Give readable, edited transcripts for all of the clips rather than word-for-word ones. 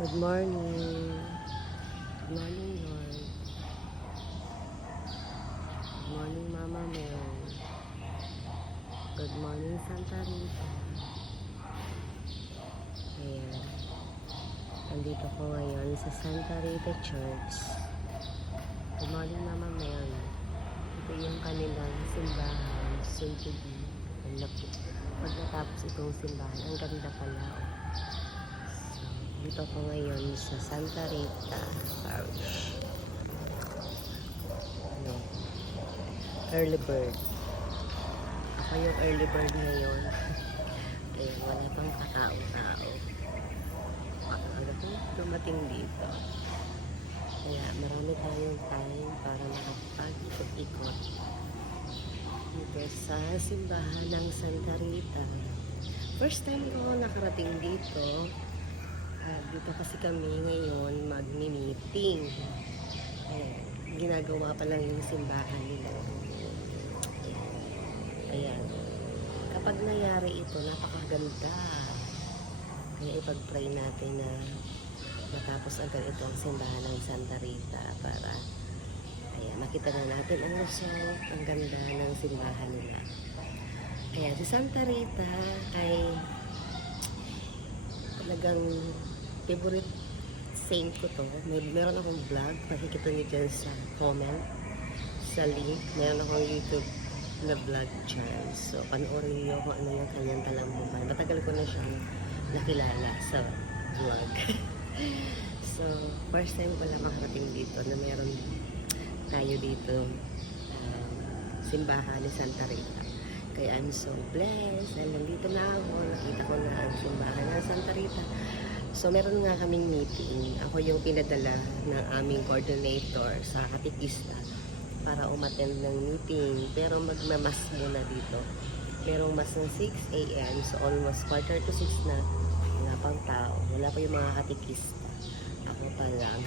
Good morning. Good morning, Lord. Good morning, Mama Mel. Good morning, Santa Rita. Ayan. Nandito ko ngayon sa Santa Rita Church. Good morning, Mama Mel. Ito yung kanilang simbahan, soon to be. Pag natapos itong simbahan, ang ganda pala. Dito ko ngayon sa Santa Rita Parish. Early bird. Ako yung early bird ngayon. Kaya wala pang katao-tao. Pagkakalap ko dumating dito. Kaya marami tayong time para makapag-ikot-ikot dito sa simbahan ng Santa Rita. First time ko nakarating dito. Dito kasi kami ngayon magmi-meeting. Ginagawa pa lang yung simbahan nila. Ayan. Kapag nangyari ito, napakaganda. Kaya ipag-pray natin na matapos agad ito ang simbahan ng Santa Rita para makita na natin ang result, ang ganda ng simbahan nila. Kaya si Santa Rita ay talagang favorite saint ko to. Meron akong vlog, makikita niyo dyan sa comment, sa link. Meron akong YouTube na vlog dyan. So, panoorin niyo kung ano yung kanyang talambukan. Matagal ko na siyang nakilala sa vlog. So, first time ko lang makarating dito na meron tayo dito simbahan ni Santa Rita. Kaya I'm so blessed dahil nandito na ako, nakita ko na ang simbahan ng Santa Rita. So, meron nga kaming meeting. Ako yung pinadala ng aming coordinator sa katikista para umattend ng meeting. Pero magmamas muna dito. Merong mas ng 6 a.m. So, almost 5:45 na. Wala pang tao. Wala pa yung mga katikista. Ako pa lang.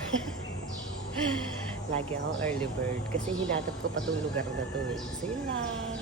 Lagi ako early bird. Kasi hinatap ko pa itong lugar na to. So, yun lang.